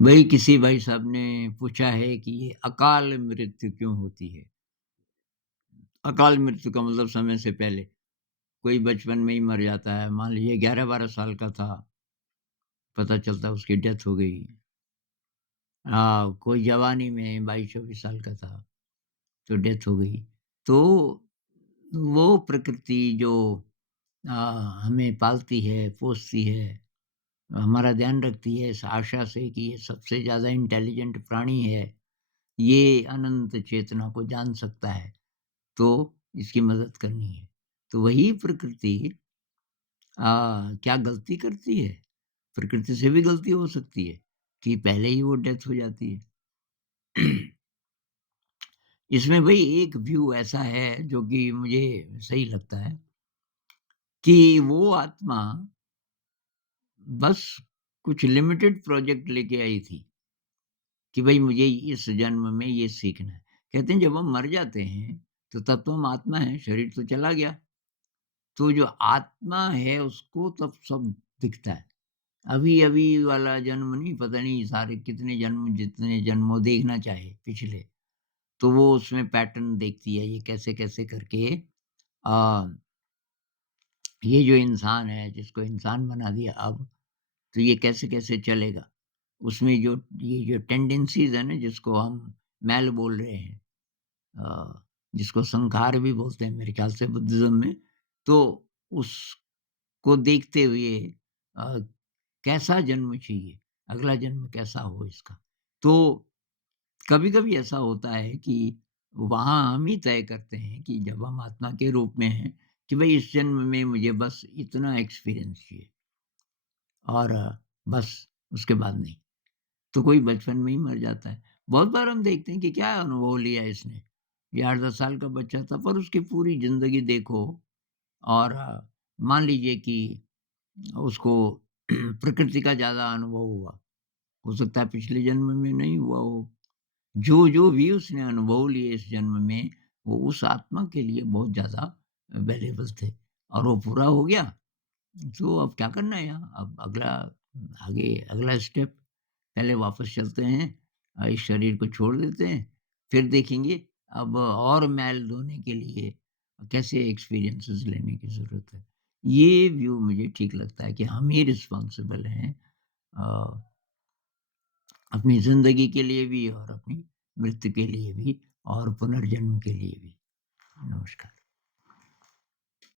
वही किसी भाई साहब ने पूछा है कि ये अकाल मृत्यु क्यों होती है? अकाल मृत्यु का मतलब समय से पहले। कोई बचपन में ही मर जाता है, मान लीजिए 11-12 साल का था, पता चलता उसकी डेथ हो गई। कोई जवानी में 22-24 साल का था, तो डेथ हो गई। तो वो प्रकृति जो अ, हमें पालती है, पोसती है, हमारा ध्यान रखती है इस आशा से कि ये सबसे ज़्यादा इंटेलिजेंट प्राणी है, ये अनंत चेतना को जान सकता है, तो इसकी मदद करनी है। तो वही प्रकृति क्या गलती करती है? प्रकृति से भी गलती हो सकती है कि पहले ही वो डेथ हो जाती है। इसमें भई एक व्यू ऐसा है जो कि मुझे सही लगता है कि वो आत्मा बस कुछ लिमिटेड प्रोजेक्ट लेके आई थी कि भई मुझे इस जन्म में ये सीखना है। कहते हैं जब हम मर जाते हैं, तो तब तो हम आत्मा हैं, शरीर तो चला गया। तो जो आत्मा है उसको तब सब दिखता है। अभी-अभी वाला जन्म नहीं, पता नहीं सारे कितने जन्म जितने जन्म वो देखना चाहे पिछले, तो वो उसमें पैटर्न देखती है, ये कैसे-कैसे करके अ, ये जो इंसान है, जिसको इंसान बना दिया अब, तो ये कैसे-कैसे चलेगा? उसमें जो ये जो टेंडेंसीज़ है ना, जिसको हम मैल बोल रहे हैं जिसको संखार भी बोलते हैं मेरे ख्याल से बुद्धिज़्म में, तो उसको देखते हुए अ, कैसा जन्म चाहिए, अगला जन्म कैसा हो इसका। तो कभी-कभी ऐसा होता है कि वहाँ हम ही तय करते हैं कि जब हम आत्मा के रूप में हैं, कि भई इस जन्म में मुझे बस इतना एक्सपीरियंस चाहिए और बस उसके बाद नहीं। तो कोई बचपन में ही मर जाता है। बहुत बार हम देखते हैं कि क्या अनुभव लिया इसने, ये 8-10 साल का बच्चा था पर उसकी पूरी ज़िंदगी देखो और मान लीजिए कि उसको प्रकृति का ज़्यादा अनुभव हुआ। हो सकता है पिछले जन्म में नहीं हुआ हो। जो भी उसने अनुभव लिए इस जन्म में, वो उस आत्मा के लिए बहुत ज़्यादा वैल्यूएबल थे और वो पूरा हो गया, तो अब क्या करना है यहाँ? अब अगला स्टेप पहले वापस चलते हैं इस शरीर को छोड़ देते हैं, फिर देखेंगे अब और मैल धोने के लिए कैसे एक्सपीरियंसेस लेने की ज़रूरत है। ये व्यू मुझे ठीक लगता है कि हम ही रिस्पॉन्सिबल हैं अ, अपनी ज़िंदगी के लिए भी और अपनी मृत्यु के लिए भी और पुनर्जन्म के लिए भी। नमस्कार।